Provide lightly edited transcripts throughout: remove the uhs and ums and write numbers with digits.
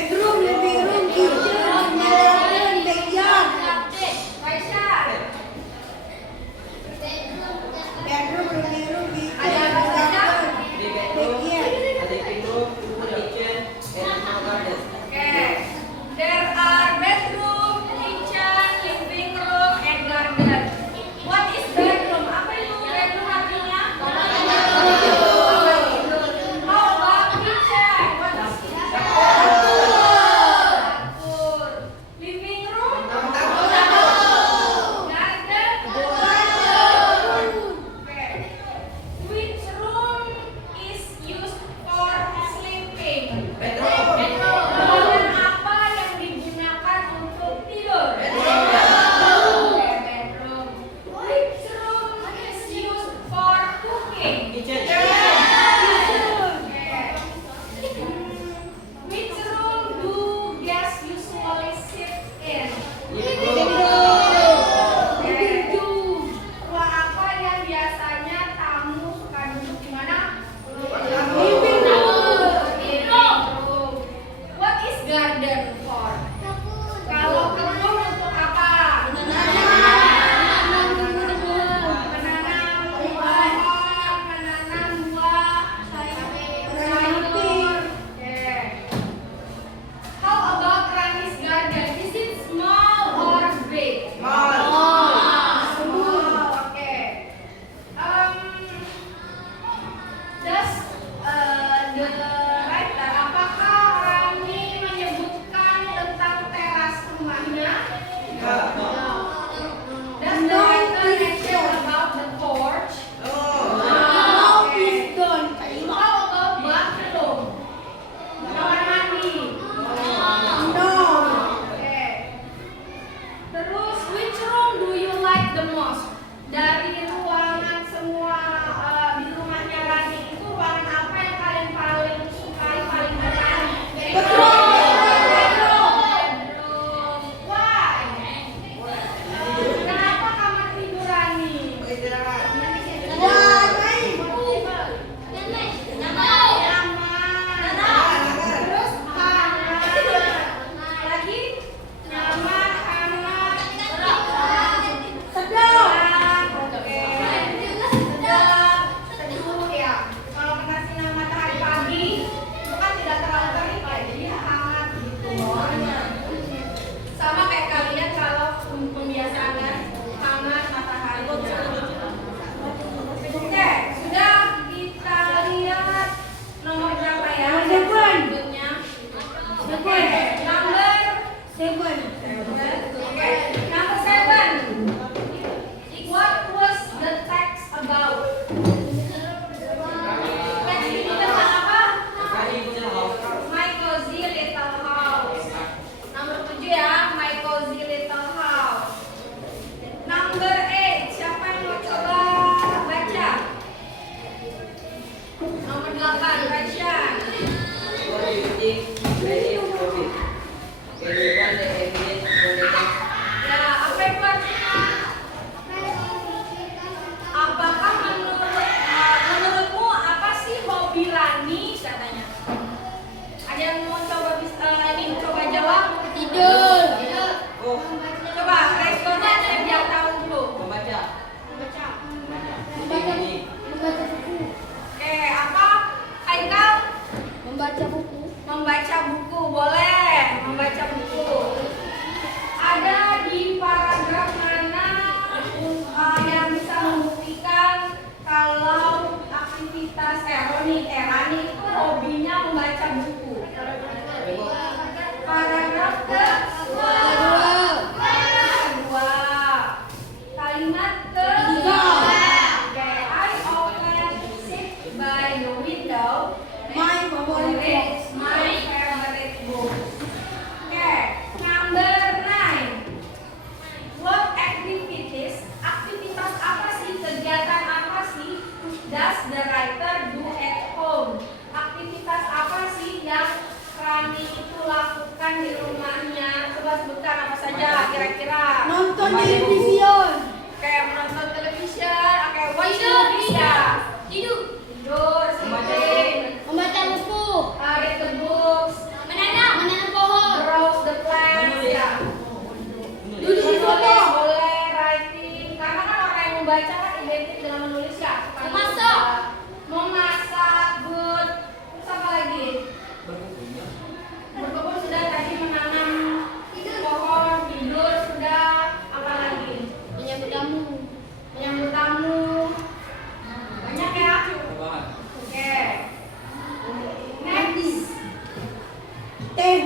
Bedroom, living room, kitchen, garden, backyard. Bedroom, living room, kitchen, garden, backyard. There are bedroom, kitchen, living room, and garden. What is bedroom? Apa itu bedroom artinya? How about kitchen? What is dapur? Living room? Garden? Okay. Which room is used for sleeping? Ruangan apa yang digunakan untuk tidur? Okay, bedroom. Which room is used for cooking? Okay. Which room do guests usually sit in? Okay. Ruang apa yang biasanya tamu suka duduk di mana? Living room. What is garden for? Kalau kebun untuk apa? Menanam pohon, menanam buah, sayur. Okay. How about Rani's garden? Is it small or big? Small. Okay. Does the writer, apakah Rani menyebutkan tentang teras rumahnya? Does the writer mention about the porch? No, please don't. How about bathroom? Kamar mandi? No. Okay. Terus, which room do you like the most? Dari ruangan semua di rumahnya Rani itu ruangan apa yang kalian paling sukai, paling berkesan? Bedroom. Why? Kenapa kamar tidur Rani? Nyaman. Terus hangat. Lagi nyaman, hangat. Sedap. Oke. Sedap. Teduh ya. Kalau kena sinar matahari pagi itu kan tidak terlalu terik ya, jadi hangat gitu bawahnya. Sama kayak kalian kalau pembiasaan kan, hangat matahari. Oke, sudah kita lihat nomor berapa ya? Seven. Berikutnya. Oke, number Seven. Okay, number 7. What was the text about? Teks ini tentang apa? My cozy little house. Nomor 7 ya, my cozy little house. Number 8, siapa yang mau coba baca? Nomor 8, baca. Ya, apa itu artinya? Apakah menurutmu apa sih hobi Rani katanya? Ada yang mau coba coba jawab? Tidur. Coba responnya saya biar tahu dulu. Membaca buku. Oke, apa? Haikal? Membaca buku. Membaca buku, boleh. Membaca buku. Ada di paragraf mana yang bisa membuktikan kalau aktivitas Rani itu hobinya membaca buku? Paragraf kedua. Kalimat ketiga. Okay, I often sit by the window My favorite and read books. my favorite book. Okay, number 9. What activities? Aktivitas apa sih? Kegiatan apa sih? Does the writer do at home? Aktivitas apa sih yang Rani itu lakukan di rumahnya? manusia. Memasak. Memasak, good. Terus apa lagi? Berkebun sudah, tadi menanam pohon, tidur sudah, apa lagi? Menyambut tamu. Menyambut tamu. Banyak ya? Oke. Next. Ten.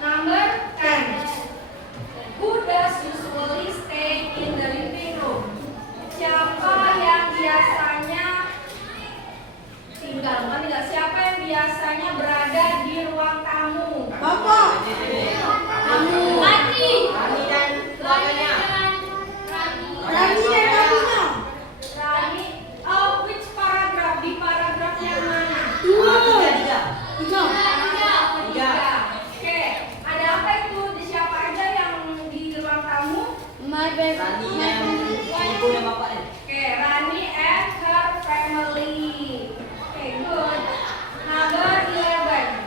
Number 10. Who does usually stay in the living room? Siapa yang biasanya siapa yang biasanya berada di ruang tamu? Bapak. Tamu. Lagi. Rani dan keluarganya. Rani dan tamunya. Rani. Oh, which paragraph? Di paragraf yang mana? Dua. Tiga. Tiga. Oke. Ada apa itu? Di siapa aja yang di ruang tamu? My baby. Oke, Rani and her family. Oke, good. Number 11.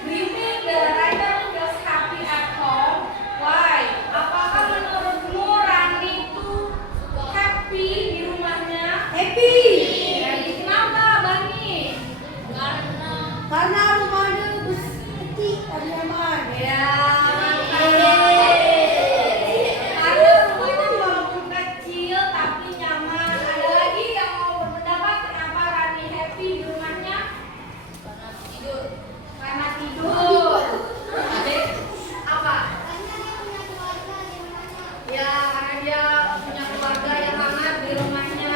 Do you think the writer feels happy at home? Why? Apakah menurutmu Rani itu happy di rumahnya? Happy. Happy kenapa, Bani? Karena rumahnya kecil dan nyaman. Ya, karena rumahnya walaupun kecil tapi nyaman. Ada lagi yang mau berpendapat kenapa Rani happy di rumahnya? Karena tidur. Apa? Ya, karena dia punya keluarga yang hangat di rumahnya.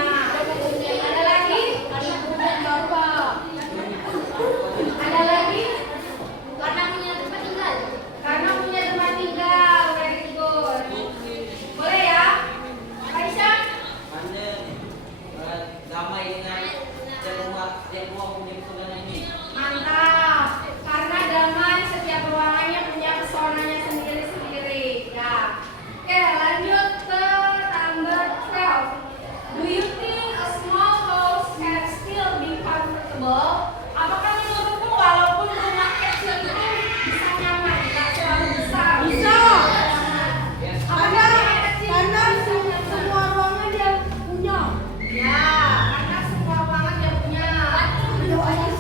Ada lagi? Ada lagi? Karena punya tempat tinggal. Karena punya tempat tinggal. Very good. Boleh ya? Aisyah? Damai dengan tiap rumah punya pesona ini. Mantap. Karena damai, setiap ruangannya punya pesonanya sendiri-sendiri. Ya. Oke, lanjut ke number 12. Do you think a small house can still be comfortable? Apakah menurutmu walaupun rumah kecil itu bisa nyaman, nggak terlalu besar? Bisa. Apakah rumah kecil Karena bisa nyaman? semua ruangan dia punya. Ya, karena semua ruangan dia punya. Doanya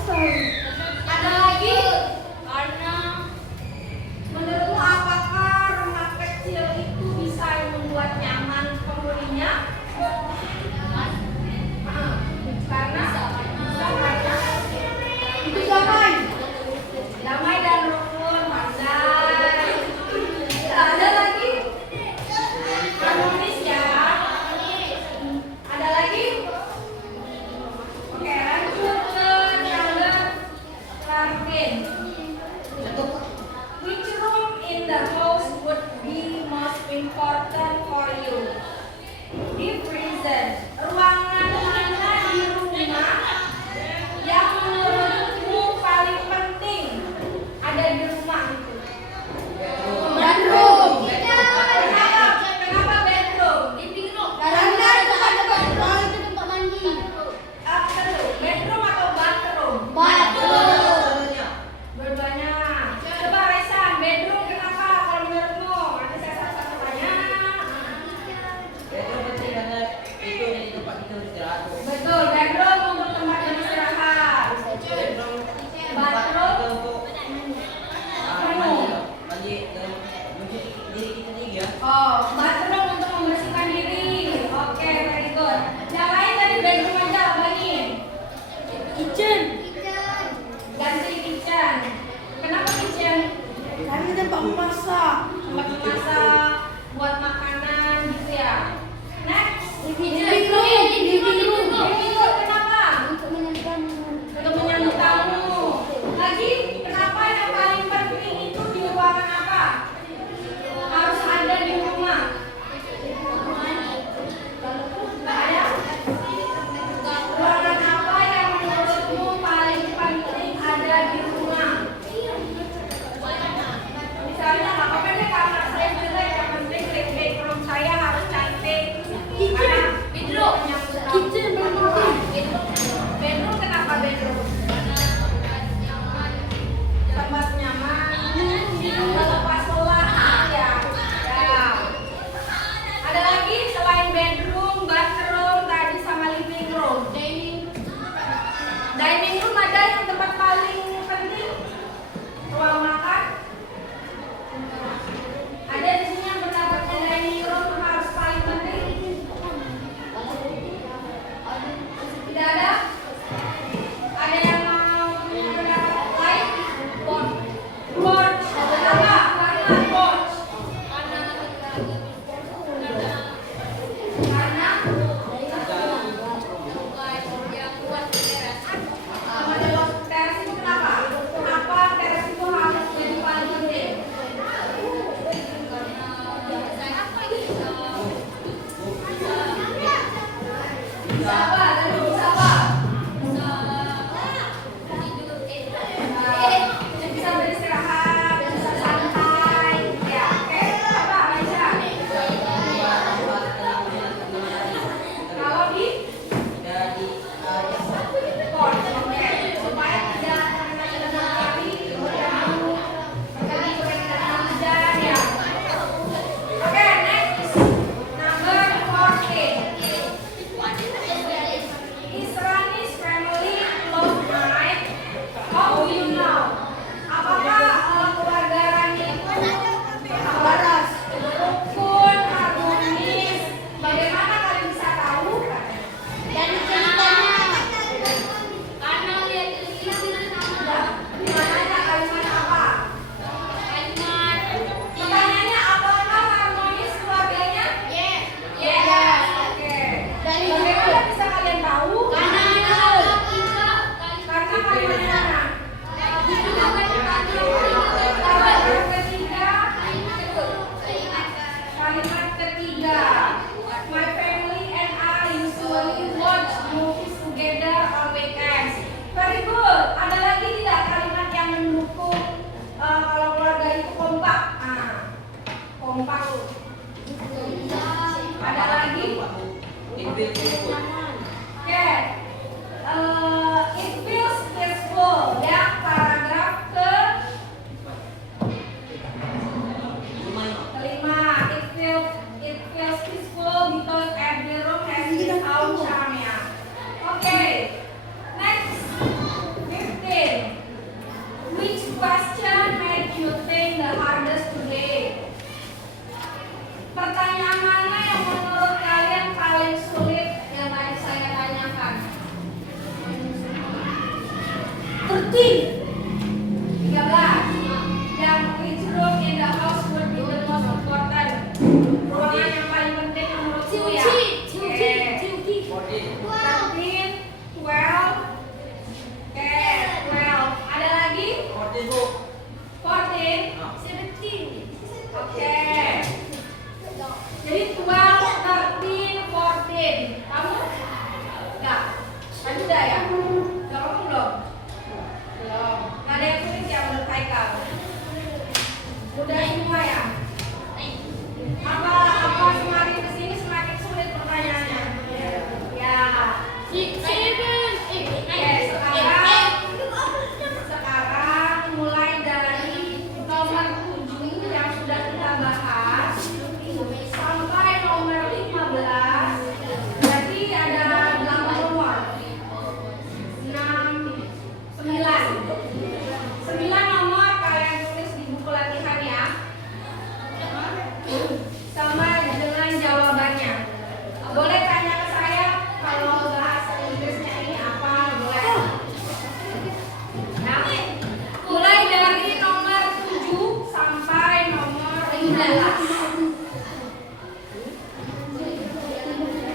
Feel peaceful. Oke. It feels peaceful. Ya, paragraf kelima. It feels peaceful because every room has its own charm. Ya. Oke. Next. 15. Which question made you think the hardest today? Pertanyaan mana yang menurut kalian paling sulit yang tadi saya tanyakan? 13.